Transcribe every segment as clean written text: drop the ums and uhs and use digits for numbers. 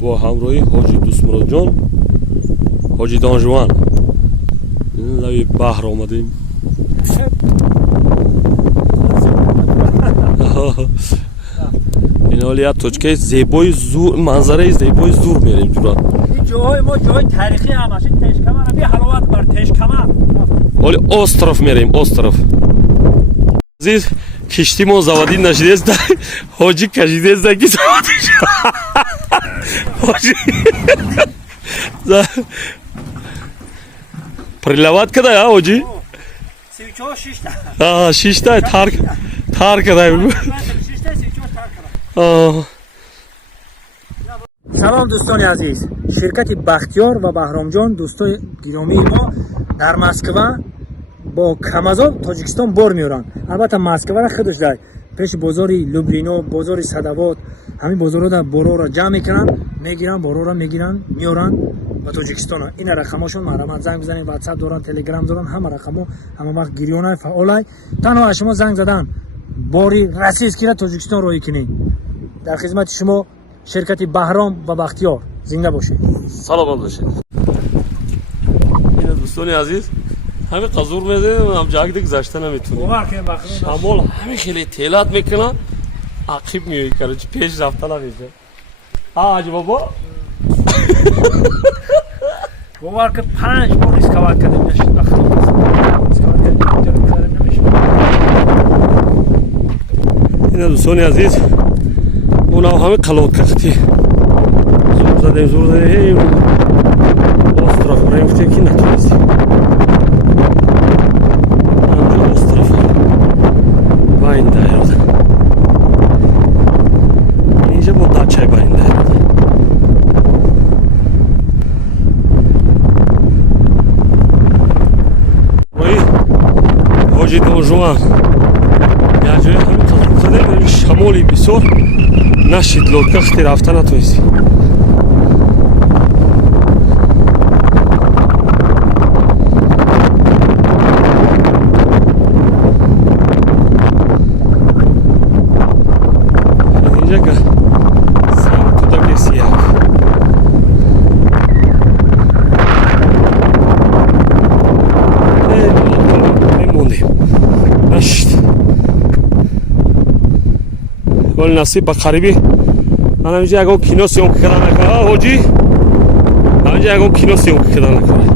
با همراهی حاجی دوستمراد جان، حاجی دانجوان لبی بحر آمدیم. این حالی از توچکه زیبای زور، منظره زیبای زور میریم جورا. این جای ما جای تاریخی هم هست. تشکمر بی حلاوت بر تشکمر. حالی استرف میریم، استرف. عزیز کشتی ما زوادی نشده است. حاجی کشیده است که زوادی شد. حاجی پرلوات کده یا حاجی؟ 34 6 تا. 6 تا تار کده. 6 تا 34 تار کده. سلام دوستان عزیز، شرکت بختیار و بهرامجان دوستای گرامی ما در مسکو با کمازاب تاجیکستان بار میارن. البته مسکو را خودش داره پیش بازاری لوبلینا، بازاری صدوات، همین بازارها در بارا را جمع میکنن، میگیرن بارا را میگیرن میارن به تاجیکستان. این رقماشون مرامت زنگ بزنید، واتساپ دارن، تلگرام دارن، همه رقمو همه وقت گریونه فعالای. تنها شما زنگ زدن باری رسیز کنه تاجیکستان روی کنی. در خدمت شما شرکت بهرام و بختیار. زنده باشید. سلام باشید. این دوستان عزیز همه قزور میزنیم، هم جاگ دیگه گذشته نمیتونیم. شمال همه خیلی تیلات میکنن، عقیب میوی کرد پیش رفته نمیشه. آجی بابا باور که 5 بار اسکوات کردیم نشد. اسکوات کردیم نمیشه. این دوستان عزیز اونا همه قلات کختی زور زدیم استراف رفته کی نتونستی همجا استراف باینده یاد اینجا با دچه باینده یاد وای حاجی دانجوان یه جای همین قضور زده شمالی بسیار نشید لودکختی رفته نتونستی. اینجا که سنگ تو داگه سیاه میموندیم نشید. ولی نصیب با قریبی من همینجا اگه کینو سیون که کدن نکنه حاجی همینجا اگه کینو سیون که کدن نکنه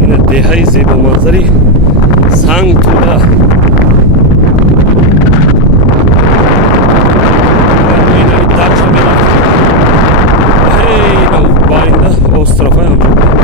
این دههای زیبا منظری سنگ تو ده این همی درچه میرد این باینده استرافه همجا